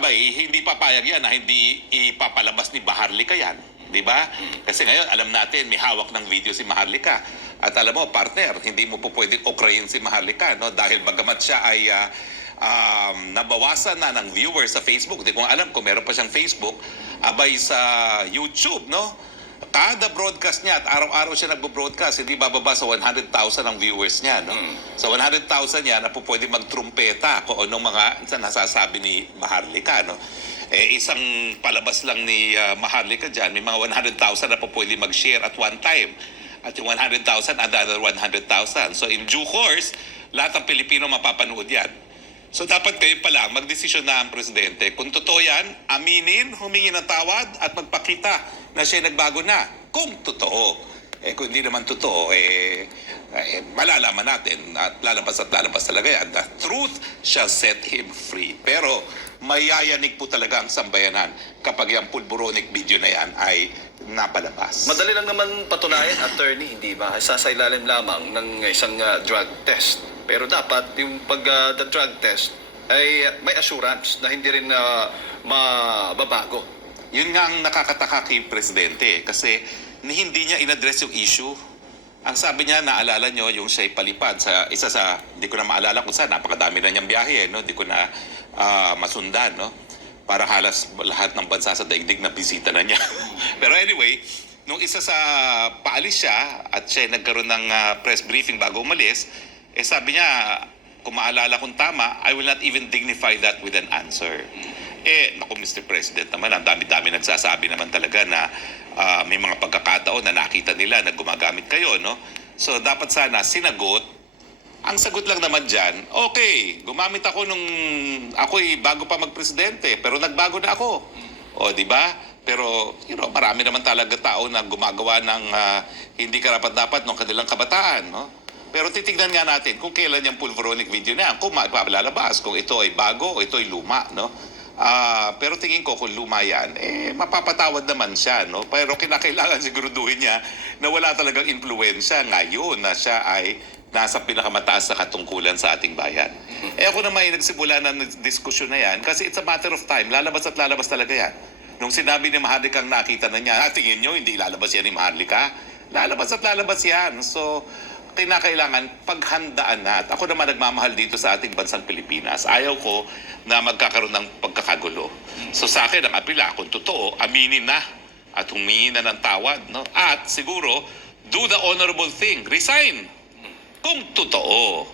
abay, hindi papayag yan na hindi ipapalabas ni Maharlika yan. Di ba? Kasi ngayon, alam natin, may hawak ng video si Maharlika. At alam mo, partner, hindi mo po pwedeng okrayin si Maharlika, no? Dahil bagamat siya ay nabawasan na ng viewers sa Facebook. Hindi ko alam kung meron pa siyang Facebook. Abay sa YouTube, no? Kada broadcast niya at araw-araw siya nagbo-broadcast, hindi bababa sa 100,000 ang viewers niya, no? Sa 100,000 yan, na po pwede magtrumpeta kung anong mga nasasabi ni Maharlika, no? Isang palabas lang ni Maharlika dyan, may mga 100,000 na po pwede mag-share at one time. At yung 100,000, another 100,000. So in due course, lahat ng Pilipino mapapanood yan. So dapat kayo pa lang magdesisyon na ang presidente. Kung totoo yan, aminin, humingi ng tawad at magpakita na siya nagbago na. Kung totoo. Kung hindi naman totoo, malalaman natin at lalabas talaga yan. The truth shall set him free. Pero mayayanig po talaga ang sambayanan kapag yung pulburonic video na yan ay napalabas. Madali lang naman patunayan, attorney, hindi ba? Sasailalim lamang ng isang drug test. Pero dapat yung the drug test ay may assurance na hindi rin mababago. Yun nga ang nakakataka kay Presidente kasi hindi niya in-address yung issue. Ang sabi niya, naalala nyo, yung siya'y palipad sa isa sa, hindi ko na maalala kung saan, napakadami na niyang biyahe, no? Hindi ko na masundan, no? Para halos lahat ng bansa sa daigdig na bisita na niya. Pero anyway, nung isa sa paalis siya at siya nagkaroon ng press briefing bago umalis, sabi niya, kung maalala kong tama, I will not even dignify that with an answer. Naku, Mr. President naman, ang dami-dami nagsasabi naman talaga na may mga pagkakataon na nakita nila na gumagamit kayo, no? So, dapat sana sinagot. Ang sagot lang naman dyan, okay, gumamit ako nung ako'y bago pa magpresidente, pero nagbago na ako. O, di ba? Pero, marami naman talaga tao na gumagawa ng hindi karapat-dapat ng kanilang kabataan, no? Pero titignan nga natin kung kailan yung pulveronic video na yan, kung mapalalabas, kung ito ay bago o ito ay luma, no? Pero tingin ko kung luma yan, mapapatawad naman siya, no? Pero kinakailangan siguraduhin niya na wala talagang impluensya ngayon na siya ay nasa pinakamataas na katungkulan sa ating bayan. Ako naman ay nagsimula ng diskusyon na yan kasi it's a matter of time. Lalabas at lalabas talaga yan. Nung sinabi ni Maharlika ang nakita na niya, tingin nyo, hindi lalabas yan ni Maharlika? Lalabas at lalabas yan. So, kinakailangan paghandaan na. At ako naman nagmamahal dito sa ating bansang Pilipinas. Ayaw ko na magkakaroon ng pagkakagulo. So sa akin, ang apila, kung totoo, aminin na at humingi na ng tawad. No? At siguro, do the honorable thing. Resign. Kung totoo.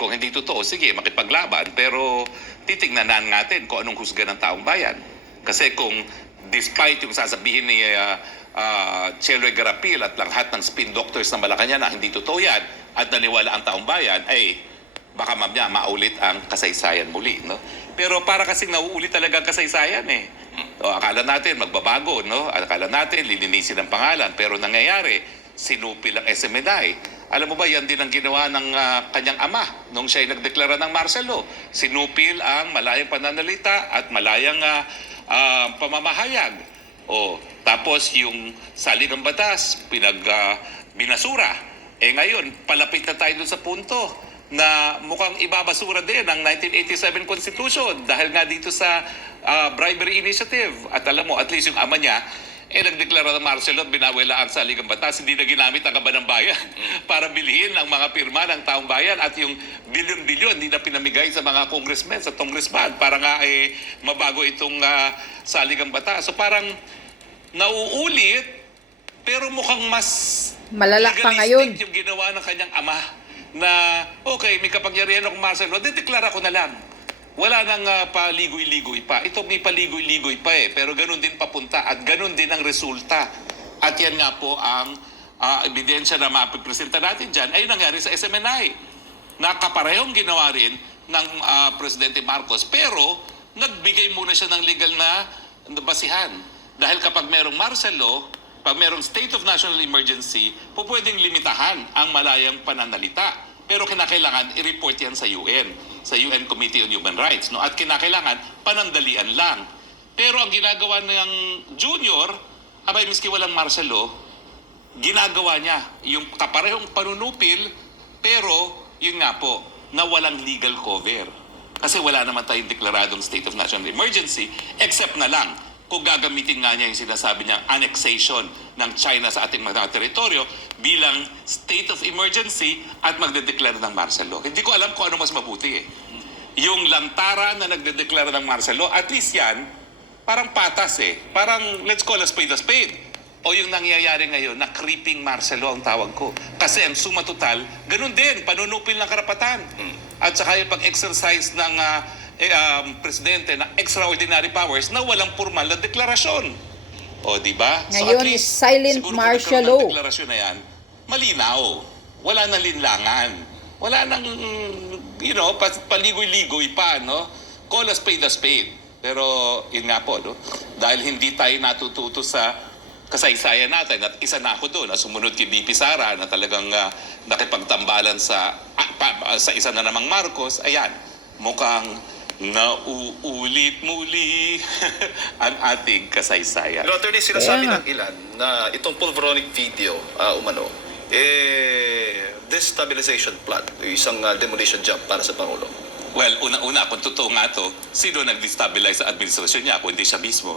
Kung hindi totoo, sige, makipaglaban. Pero titignan natin kung anong husga ng taong bayan. Kasi kung despite yung sasabihin ni Cheloy Garapil at lahat ng spin doctors ng Malacanang na hindi totoo yan at naniwala ang taong bayan, ay baka mamaya maulit ang kasaysayan muli, no? Pero para kasing nauulit talaga ang kasaysayan, O, akala natin magbabago, no? Akala natin lilinisin ang pangalan, pero nangyayari, sinupil ang SMNI. Alam mo ba, yan din ang ginawa ng kanyang ama nung siya'y nagdeklara ng martial law. Sinupil ang malayang pananalita at malayang pamamahayag. O, tapos yung saligang batas, binasura. Ngayon, palapit na tayo dun sa punto na mukhang ibabasura din ang 1987 Constitution dahil nga dito sa bribery initiative. At alam mo, at least yung ama niya, nagdeklara ng martial law at binawela ang saligang batas, hindi na ginamit ang kaban ng bayan para bilhin ang mga pirma ng taong bayan at yung bilyon-bilyon hindi na pinamigay sa mga congressmen, sa congressman para nga mabago itong saligang batas. So parang nauulit pero mukhang mas malala pa ngayon yung ginawa ng kanyang ama na okay, may kapangyarihan akong martial law, dedeklara ko na lang. Wala nang paligoy-ligoy pa. Ito may paligoy-ligoy pa pero ganun din papunta at ganun din ang resulta. At yan nga po ang ebidensya na mapipresenta natin dyan ay nangyari sa SMNI. Nakaparehong ginawa rin ng Presidente Marcos pero nagbigay muna siya ng legal na basihan. Dahil kapag merong martial law, pag merong state of national emergency, pwedeng limitahan ang malayang pananalita. Pero kinakailangan i-report yan sa UN, sa UN Committee on Human Rights. No? At kinakailangan panandalian lang. Pero ang ginagawa ng junior, abay miski walang martial law, ginagawa niya yung kaparehong panunupil, pero yun nga po, na walang legal cover. Kasi wala naman tayong deklaradong state of national emergency, except na lang kung gagamitin nga niya yung sinasabi niyang annexation ng China sa ating mga teritoryo bilang state of emergency at magdedeklara ng martial law. Hindi ko alam kung ano mas mabuti eh. Yung lantaran na nagdedeklara ng martial law, at least yan, parang patas eh. Parang let's call a spade a spade. O yung nangyayari ngayon na creeping martial law ang tawag ko. Kasi ang suma total, ganun din, panunupil ng karapatan. At saka yung pag-exercise ng presidente ng extraordinary powers na walang formal na deklarasyon. O, di ba? Ngayon, silent martial law. Siguro kung deklarasyon na yan, malinaw. Wala nang linlangan. Wala nang, paligoy-ligoy pa, no? Call a spade a spade. Pero, yun nga po, no? Dahil hindi tayo natututo sa kasaysayan natin at isa na ako doon na sumunod kay BP Sara na talagang nakipagtambalan sa isa na namang Marcos, ayan, mukhang nauulit muli ang ating kasaysayan. Pero attorney, sinasabi ng ilan na itong pulveronic video, destabilization plan, isang demolition job para sa Pangulo. Well, una-una, kung totoo nga to, sino nag-destabilize sa administrasyon niya kung hindi siya mismo?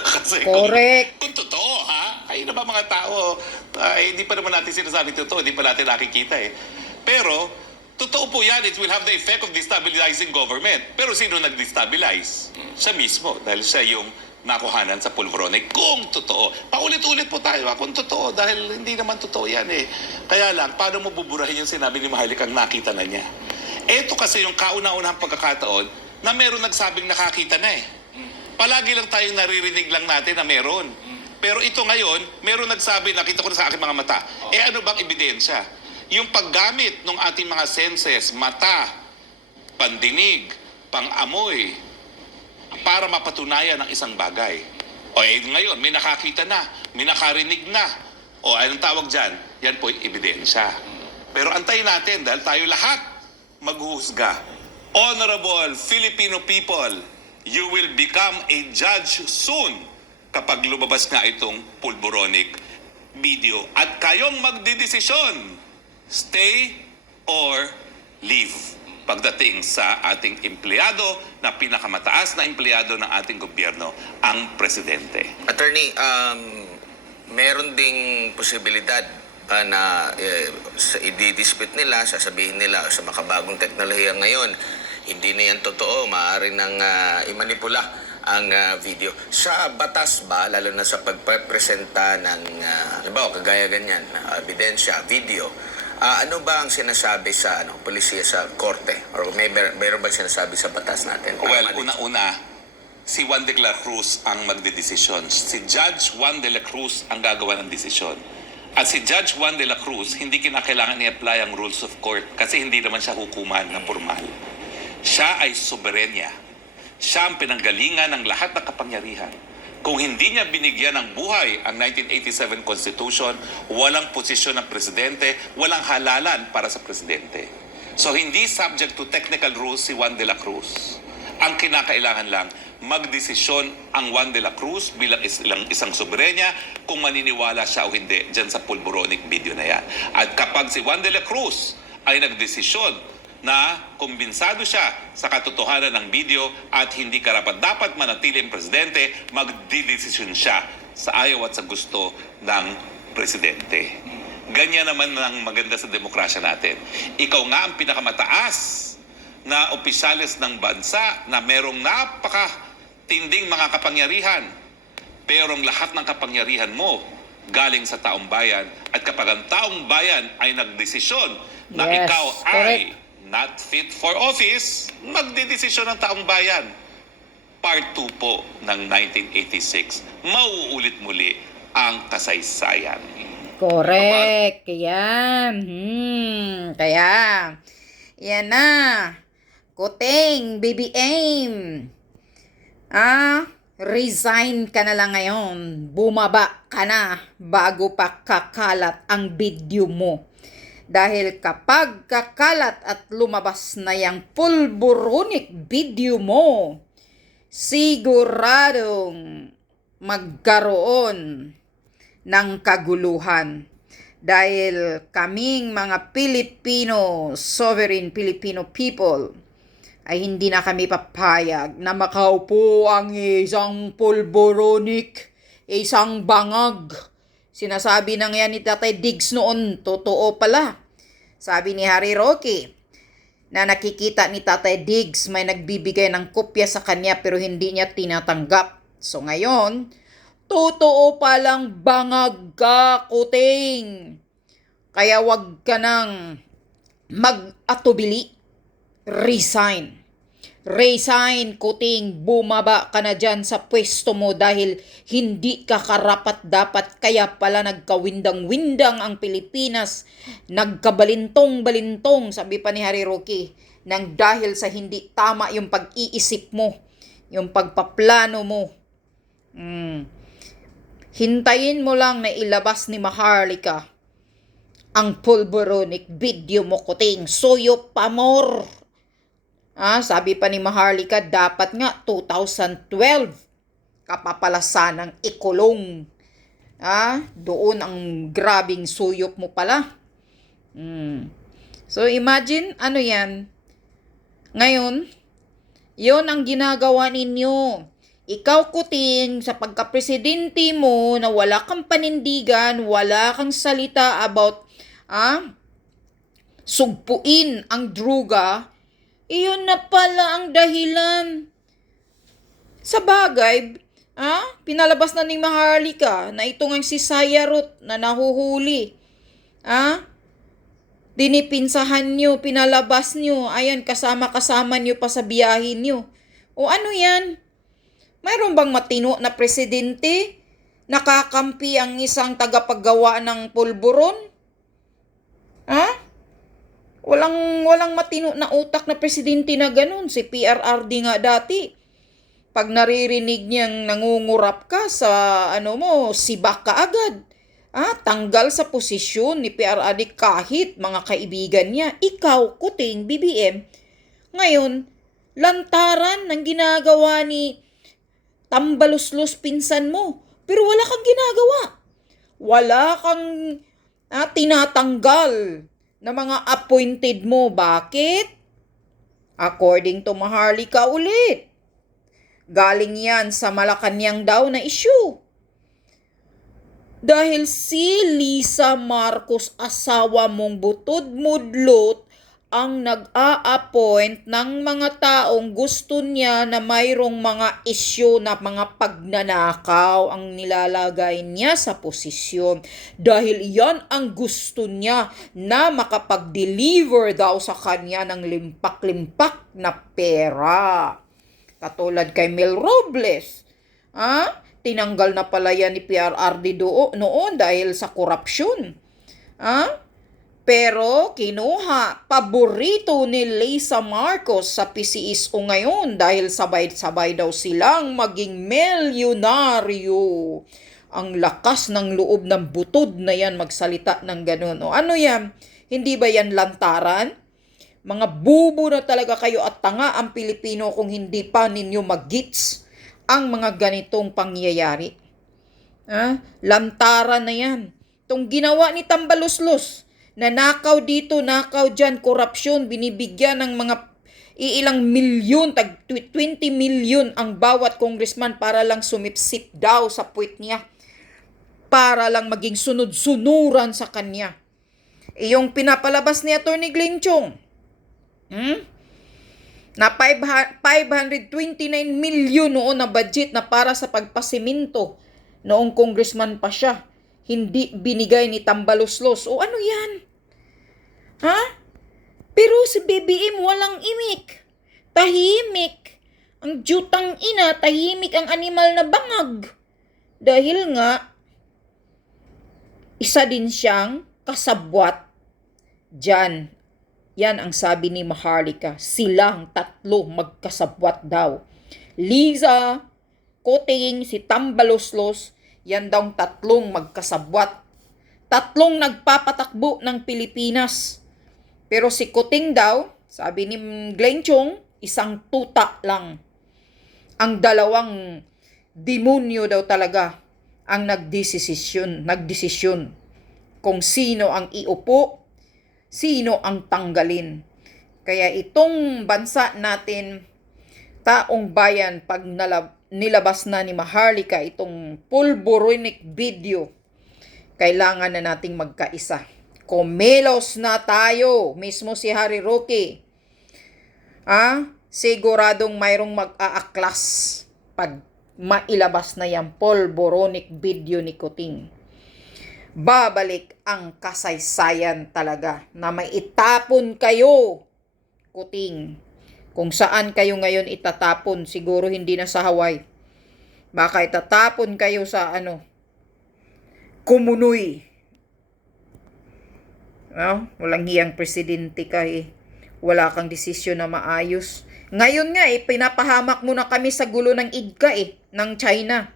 Kasi Correct. Kung totoo, ha? Kayo na ba mga tao, hindi pa naman natin sinasabi totoo, hindi pa natin nakikita eh. Pero, totoo po yan, it will have the effect of destabilizing government. Pero sino nag-destabilize? Siya mismo, dahil siya yung nakuhanan sa pulveronic. Kung totoo. Paulit-ulit po tayo, kung totoo, dahil hindi naman totoo yan eh. Kaya lang, paano mo buburahin yung sinabi ni Maharlik ang nakita na niya? Ito kasi yung kauna-unahang pagkakataon na meron nagsabing nakakita na eh. Palagi lang tayong naririnig lang natin na meron. Pero ito ngayon, meron nagsabi, nakita ko na sa aking mga mata. Ano bang ebidensya? Yung paggamit ng ating mga senses, mata, pandinig, pang-amoy, para mapatunayan ng isang bagay. Ngayon, may nakakita na, may nakarinig na. Anong tawag dyan? Yan po yung ebidensya. Pero antayin natin dahil tayo lahat maghuhusga. Honorable Filipino people, you will become a judge soon kapag lumabas nga itong pulveronic video. At kayong magdidesisyon, stay or leave pagdating sa ating empleyado na pinakamataas na empleyado ng ating gobyerno, ang presidente. Attorney, meron ding posibilidad na i-dispute nila, sasabihin nila sa makabagong teknolohiya ngayon, hindi na yan totoo, maaari nang imanipula ang video. Sa batas ba, lalo na sa pagpapresenta ng, halimbawa, kagaya ganyan, ebidensya, video, ano ba ang sinasabi sa polisiya sa korte? Or mayroon ba sinasabi sa batas natin? Well, una-una, si Juan de la Cruz ang magdedesisyon. Si Judge Juan de la Cruz ang gagawa ng desisyon. At si Judge Juan de la Cruz, hindi kinakailangan i-apply ang rules of court kasi hindi naman siya hukuman na formal. Siya ay soberenya. Siya ang pinanggalingan ng lahat ng kapangyarihan. Kung hindi niya binigyan ng buhay ang 1987 Constitution, walang posisyon ng presidente, walang halalan para sa presidente. So hindi subject to technical rules si Juan de la Cruz. Ang kinakailangan lang, magdesisyon ang Juan de la Cruz bilang isang soberenya kung maniniwala siya o hindi dyan sa pulveronic video na yan. At kapag si Juan de la Cruz ay nagdesisyon na kumbinsado siya sa katotohanan ng video at hindi karapat-dapat manatili ang presidente, magdidesisyon siya sa ayaw at sa gusto ng presidente. Ganyan naman ang maganda sa demokrasya natin. Ikaw nga ang pinakamataas na opisyales ng bansa na merong napakatinding mga kapangyarihan. Pero ang lahat ng kapangyarihan mo galing sa taong bayan. At kapag ang taong bayan ay nagdesisyon na Yes, ikaw correct. ay not fit for office, magdedesisyon ng taong bayan. Part 2 po ng 1986. Mauulit muli ang kasaysayan. Correct. Yan. Kaya, yan na. Kuting, BBM. Resign ka na lang ngayon. Bumaba ka na bago pa kakalat ang video mo. Dahil kapag kakalat at lumabas na yung pulveronic video mo, siguradong magkaroon ng kaguluhan. Dahil kaming mga Pilipino, sovereign Filipino people, ay hindi na kami papayag na makaupo ang isang pulboronic, isang bangag. Sinasabi nang yan ni Tatay Diggs noon, totoo pala. Sabi ni Harry Roque, na nakikita ni Tatay Diggs may nagbibigay ng kopya sa kanya pero hindi niya tinatanggap. So ngayon, totoo palang bangag ka, Kuting. Kaya wag ka nang mag-atubili. Resign. Resign, Kuting. Bumaba ka na dyan sa pwesto mo dahil hindi ka karapat-dapat. Kaya pala nagkawindang-windang ang Pilipinas. Nagkabalintong-balintong, sabi pa ni Harry Roque, nang dahil sa hindi tama yung pag-iisip mo, yung pagpaplano mo. Hintayin mo lang na ilabas ni Maharlika ang pulboronic video mo, Kuting. Suyo pa more. Sabi pa ni Maharlika, dapat nga 2012 kapapalasan ng ikulong. Doon ang grabing suyop mo pala. So imagine, ano yan? Ngayon, yon ang ginagawa ninyo. Ikaw, Kuting, sa pagka-presidente mo na wala kang panindigan, wala kang salita about sugpuin ang druga, iyon na pala ang dahilan. Sa bagay, pinalabas na ni Maharlika na ito ngang si Sayarot na nahuhuli. Dinipinsahan nyo, pinalabas nyo, ayan, kasama-kasama nyo pa sa biyahin nyo. O ano yan? Mayroon bang matino na presidente? Nakakampi ang isang tagapaggawa ng pulburon? Walang matino na utak na presidente na ganun. Si PRRD nga dati. Pag naririnig niyang nangungurap ka sa sibak ka agad. Tanggal sa posisyon ni PRRD kahit mga kaibigan niya. Ikaw, Kuting, BBM, ngayon, lantaran ng ginagawa ni tambaluslos pinsan mo. Pero wala kang ginagawa. Wala kang tinatanggal na mga appointed mo. Bakit? According to Maharlika ulit. Galing yan sa Malacanang daw na issue. Dahil si Lisa Marcos, asawa mong butod-mudlot, ang nag-a-appoint ng mga taong gusto niya na mayroong mga issue na mga pagnanakaw ang nilalagay niya sa posisyon. Dahil yan ang gusto niya na makapag-deliver daw sa kanya ng limpak-limpak na pera. Katulad kay Mel Robles. Tinanggal na pala yan ni PRRD noon dahil sa korupsyon. Pero kinuha, paborito ni Lisa Marcos sa PCSO ngayon dahil sabay-sabay daw silang maging milyonaryo. Ang lakas ng loob ng butod na yan magsalita ng ganun. O ano yan? Hindi ba yan lantaran? Mga bubo na talaga kayo at tanga ang Pilipino kung hindi pa ninyo mag-gets ang mga ganitong pangyayari. Lantaran na yan. Itong ginawa ni Tambaluslos, na nakaw dito, nakaw dyan, korupsyon, binibigyan ng mga ilang milyon, 20 milyon ang bawat congressman para lang sumipsip daw sa puwit niya. Para lang maging sunod-sunuran sa kanya. Yung pinapalabas ni Atty. Glenn Chong, na 529 milyon noon na budget na para sa pagpasiminto noong congressman pa siya. Hindi binigay ni Tambaluslos. O ano yan? Pero si BBM walang imik. Tahimik. Ang jutang ina, tahimik ang animal na bangag. Dahil nga, isa din siyang kasabwat dyan. Yan ang sabi ni Maharlika. Silang tatlo magkasabwat daw. Liza, Kuting, si Tambaluslos, yan daw tatlong magkasabwat. Tatlong nagpapatakbo ng Pilipinas. Pero si Kuting daw, sabi ni Glenn Chong, isang tuta lang. Ang dalawang demonyo daw talaga ang nagdesisyon kung sino ang iupo, sino ang tanggalin. Kaya itong bansa natin, taong bayan, pag nilabas na ni Maharlika itong pulboronic video, kailangan na nating magkaisa. Kumilos na tayo, mismo si Harry Roque. Siguradong mayroong mag-aaklas pag mailabas na yung pulboronic video ni Kuting. Babalik ang kasaysayan talaga na maitapon kayo, Kuting. Kung saan kayo ngayon itatapon, siguro hindi na sa Hawaii. Baka itatapon kayo sa Kumunoy. Walang hiyang presidente ka eh. Wala kang desisyon na maayos. Ngayon nga pinapahamak mo na kami sa gulo ng IDCA ng China.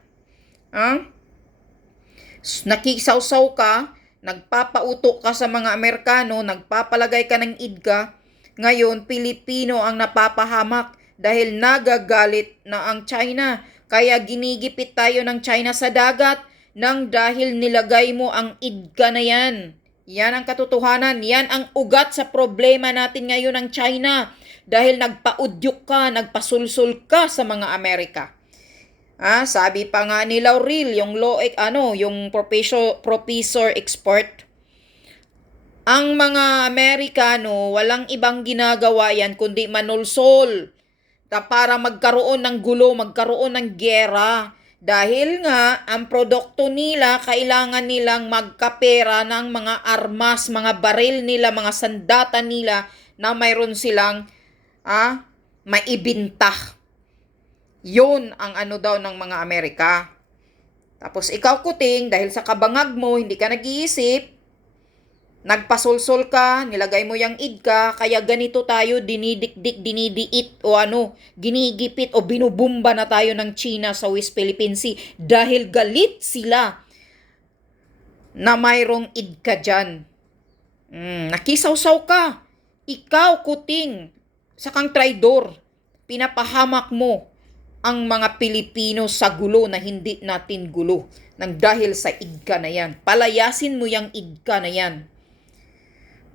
Nakisawsaw ka, nagpapauto ka sa mga Amerikano, nagpapalagay ka ng IDCA. Ngayon, Pilipino ang napapahamak dahil nagagalit na ang China. Kaya ginigipit tayo ng China sa dagat nang dahil nilagay mo ang IDCA na yan. Yan ang katotohanan. Yan ang ugat sa problema natin ngayon ng China. Dahil nagpaudyok ka, nagpasulsul ka sa mga Amerika. Sabi pa nga ni Laurel, yung yung professor expert, ang mga Amerikano, walang ibang ginagawa yan kundi manulsol para magkaroon ng gulo, magkaroon ng giyera. Dahil nga, ang produkto nila, kailangan nilang magkapera ng mga armas, mga baril nila, mga sandata nila na mayroon silang maibinta. Yun ang daw ng mga Amerika. Tapos ikaw, Kuting, dahil sa kabangag mo, hindi ka nag-iisip, nagpasulsol ka, nilagay mo yung IDCA, kaya ganito tayo dinidikdik, dinidiit o ginigipit o binubumba na tayo ng China sa West Philippine Sea dahil galit sila na mayroong IDCA dyan. Nakisawsaw ka. Ikaw, Kuting, sa kang traidor, pinapahamak mo ang mga Pilipino sa gulo na hindi natin gulo nang dahil sa IDCA na yan. Palayasin mo yung IDCA na yan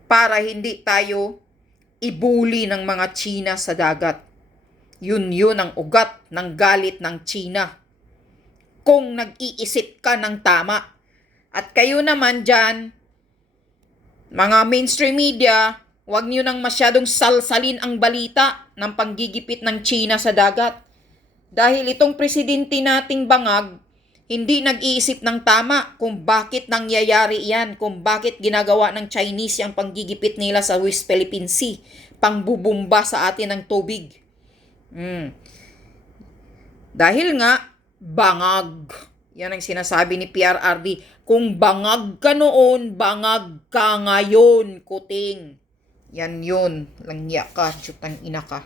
para hindi tayo ibuli ng mga China sa dagat. Yun ang ugat ng galit ng China. Kung nag-iisip ka ng tama. At kayo naman dyan, mga mainstream media, huwag niyo nang masyadong salsalin ang balita ng panggigipit ng China sa dagat. Dahil itong presidente nating bangag, hindi nag-iisip ng tama kung bakit nangyayari yan, kung bakit ginagawa ng Chinese yung panggigipit nila sa West Philippine Sea, pangbubumba sa atin ng tubig. Dahil nga, bangag. Yan ang sinasabi ni PRRD. Kung bangag ka noon, bangag ka ngayon, Kuting. Yan yun. Langya ka, tsutang ina ka.